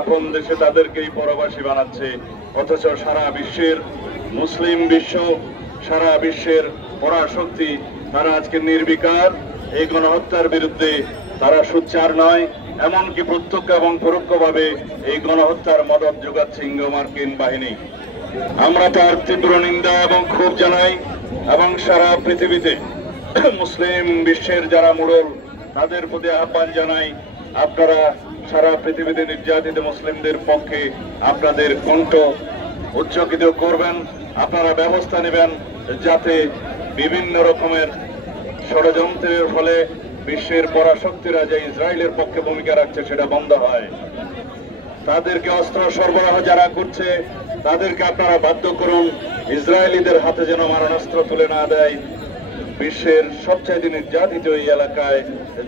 আপন দেশে তাদেরকেই পরবাসী বানাচ্ছে, অথচ সারা বিশ্বের মুসলিম বিশ্ব, সারা বিশ্বের পরাশক্তি তারা আজকে নির্বিকার এই গণহত্যার বিরুদ্ধে। তারা সোচ্চার নয়, এমনকি প্রত্যক্ষ এবং পরোক্ষভাবে এই গণহত্যার মদত যোগাচ্ছে ইঙ্গো মার্কিন বাহিনী। আমরা তার তীব্র নিন্দা এবং ক্ষোভ জানাই এবং সারা পৃথিবীতে মুসলিম বিশ্বের যারা মোড়ল তাদের প্রতি আহ্বান জানাই, আপনারা সারা পৃথিবীতে নির্যাতিত মুসলিমদের পক্ষে আপনাদের কণ্ঠ উচ্চকিত করবেন। আপনারা ব্যবস্থা নেবেন যাতে বিভিন্ন রকমের ষড়যন্ত্রের ফলে বিশ্বের পরাশক্তিরা যে ইসরায়েলের পক্ষে ভূমিকা রাখছে সেটা বন্ধ হয়। তাদেরকে অস্ত্র সরবরাহ যারা করছে তাদেরকে আপনারা বাধ্য করুন ইসরায়েলিদের হাতে যেন মারণাস্ত্র তুলে না দেয়। বিশ্বের সবচেয়ে নির্যাতিত এই এলাকায়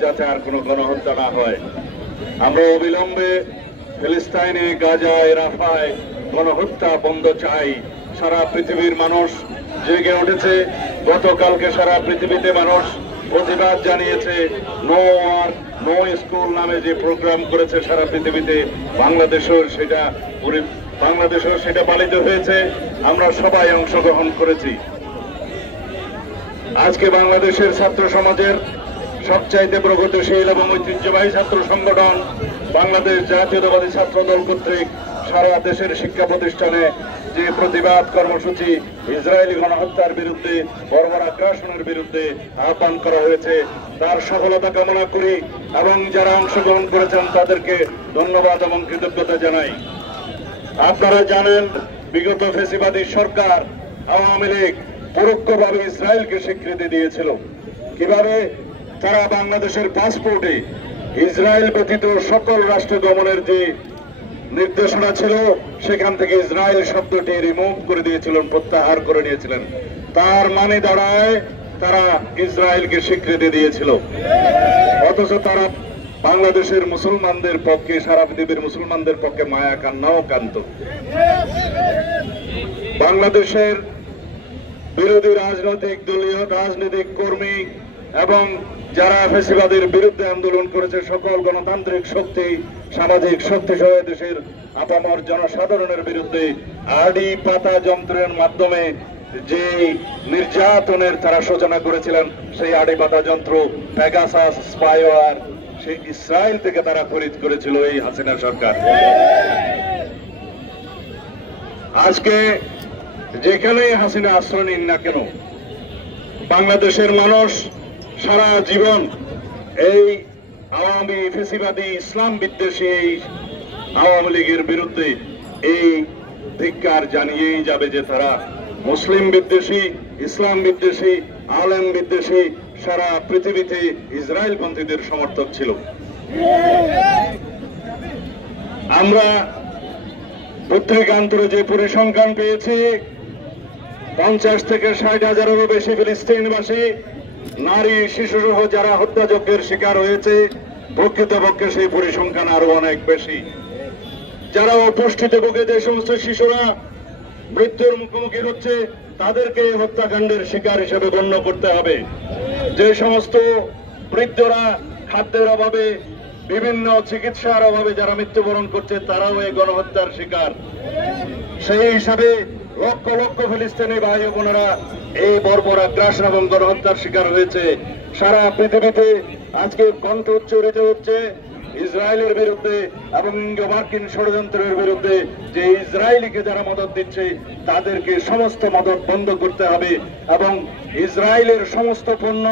যাতে আর কোনো গণহত্যা না হয়। আমরা অবিলম্বে ফিলিস্তিনে, গাজায়, রাফায় গণহত্যা বন্ধ চাই। সারা পৃথিবীর মানুষ জেগে উঠেছে। গতকালকে সারা পৃথিবীতে মানুষ প্রতিবাদ জানিয়েছে। নো ওয়ার নো স্কুল নামে যে প্রোগ্রাম করেছে সারা পৃথিবীতে, বাংলাদেশেও সেটা পালিত হয়েছে। আমরা সবাই অংশগ্রহণ করেছি। আজকে বাংলাদেশের ছাত্র সমাজের সবচাইতে প্রগতিশীল এবং ঐতিহ্যবাহী ছাত্র সংগঠন বাংলাদেশ জাতীয়তাবাদী ছাত্র দল কর্তৃক সারা দেশের শিক্ষা প্রতিষ্ঠানে যে প্রতিবাদ কর্মসূচি ইসরায়েলি গণহত্যার বিরুদ্ধে, বর্বর আগ্রাসনের বিরুদ্ধে আহ্বান করা হয়েছে, তার সফলতা কামনা করি এবং যারা অংশগ্রহণ করেছেন তাদেরকে ধন্যবাদ এবং কৃতজ্ঞতা জানাই। আপনারা জানেন বিগত ফ্যাসিবাদী সরকার আওয়ামী লীগ পরোক্ষভাবে ইসরায়েলকে স্বীকৃতি দিয়েছিল। কিভাবে? তারা বাংলাদেশের পাসপোর্টে ইসরায়েল ব্যতীত সকল রাষ্ট্র গমনের যে নির্দেশনা ছিল সেখান থেকে ইসরায়েল শব্দটি রিমুভ করে দিয়েছিলেন, প্রত্যাহার করে নিয়েছিলেন। তার মানে দাঁড়ায় তারা ইসরায়েলকে স্বীকৃতি দিয়েছিল, অথচ তারা বাংলাদেশের মুসলমানদের পক্ষে, সারা পৃথিবীর মুসলমানদের পক্ষে মায়া কান্নাও কান্ত। বাংলাদেশের বিরোধী রাজনৈতিক কর্মী এবং যারা ফ্যাসিবাদের বিরুদ্ধে আন্দোলন করেছে সকল গণতান্ত্রিক শক্তি, সামাজিক শক্তি সহ দেশের আপামর জনসাধারণের বিরুদ্ধে আড়ি পাতা যন্ত্রের মাধ্যমে যে নির্যাতনের তারা সূচনা করেছিলেন, সেই আড়ি পাতা যন্ত্র পেগাসাস স্পাইওয়ার সেই ইসরায়েল থেকে তারা খরিদ করেছিল এই হাসিনা সরকার। আজকে যেখানেই হাসিনা আশ্রয় নিন না কেন, বাংলাদেশের মানুষ সারা জীবন এই আওয়ামী ফ্যাসিবাদী ইসলাম বিদ্বেষী এই আওয়ামী লীগের বিরুদ্ধে এই ধিক্কার জানিয়েই যাবে যে তারা মুসলিম বিদ্বেষী, ইসলাম বিদ্বেষী, আলেম বিদ্বেষী, সারা পৃথিবীতে ইসরায়েল পন্থীদের সমর্থক ছিল। আমরা পত্রিকান্তরে যে পরিসংখ্যান পেয়েছি, 50 থেকে 60,000-এরও বেশি ফিলিস্তিনবাসী নারী, শিশু সহ যারা হত্যাযজ্ঞের শিকার হয়েছে, প্রকৃতপক্ষে সেই পরিসংখ্যান আরো অনেক বেশি। যারা অপুষ্টিতে ভুগে যে সমস্ত শিশুরা মৃত্যুর মুখোমুখি হচ্ছে তাদেরকে হত্যাকাণ্ডের শিকার হিসেবে গণ্য করতে হবে। যে সমস্ত বৃদ্ধরা খাদ্যের অভাবে, বিভিন্ন চিকিৎসার অভাবে যারা মৃত্যুবরণ করছে তারাও এই গণহত্যার শিকার। সেই হিসাবে লক্ষ লক্ষ ফিলিস্তিনি ভাই বোনেরা এই বর্বর আগ্রাসন এবং গণহত্যার শিকার হয়েছে। সারা পৃথিবীতে আজকে কণ্ঠ উচ্চারিত হচ্ছে ইসরায়েলের বিরুদ্ধে এবং ইঙ্গো মার্কিন ষড়যন্ত্রের বিরুদ্ধে। যে ইসরায়েলিকে যারা মদত দিচ্ছে তাদেরকে সমস্ত মদত বন্ধ করতে হবে এবং ইসরায়েলের সমস্ত পণ্য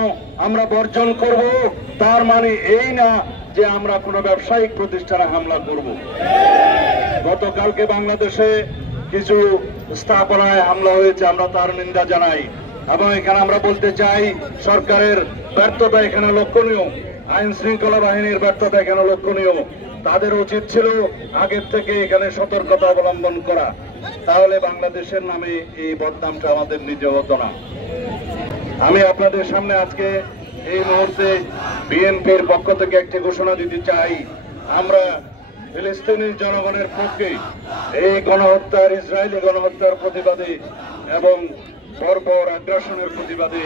আমরা বর্জন করব। তার মানে এই না যে আমরা কোনো ব্যবসায়িক প্রতিষ্ঠানে হামলা করব। গতকালকে বাংলাদেশে কিছু স্থাপনায় হামলা হয়েছে, আমরা তার নিন্দা জানাই এবং এখানে আমরা বলতে চাই সরকারের ব্যর্থতা এখানে লক্ষণীয়, আইন শৃঙ্খলা বাহিনীর ব্যর্থতা এখানে লক্ষণীয়। তাদের উচিত ছিল আগের থেকে এখানে সতর্কতা অবলম্বন করা, তাহলে বাংলাদেশের নামে এই বদনামটা আমাদের নিজে হতো না। আমি আপনাদের সামনে আজকে এই মুহূর্তে বিএনপির পক্ষ থেকে একটি ঘোষণা দিতে চাই। আমরা ফিলিস্তিনি জনগণের পক্ষে এই গণহত্যার, ইসরায়েলি গণহত্যার প্রতিবাদে এবং বর্বর আগ্রাসনের প্রতিবাদে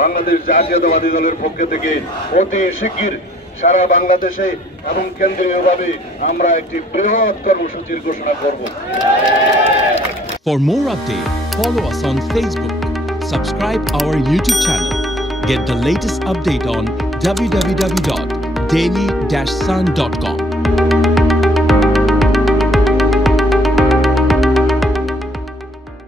বাংলাদেশ জাতীয়তাবাদী দলের পক্ষ থেকে অতি শিগগির সারা বাংলাদেশে এবং কেন্দ্রীয়ভাবে আমরা একটি বৃহৎ কর্মসূচির ঘোষণা করব। For more updates, follow us on Facebook, subscribe our YouTube channel, get the latest update on www.daily-sun.com.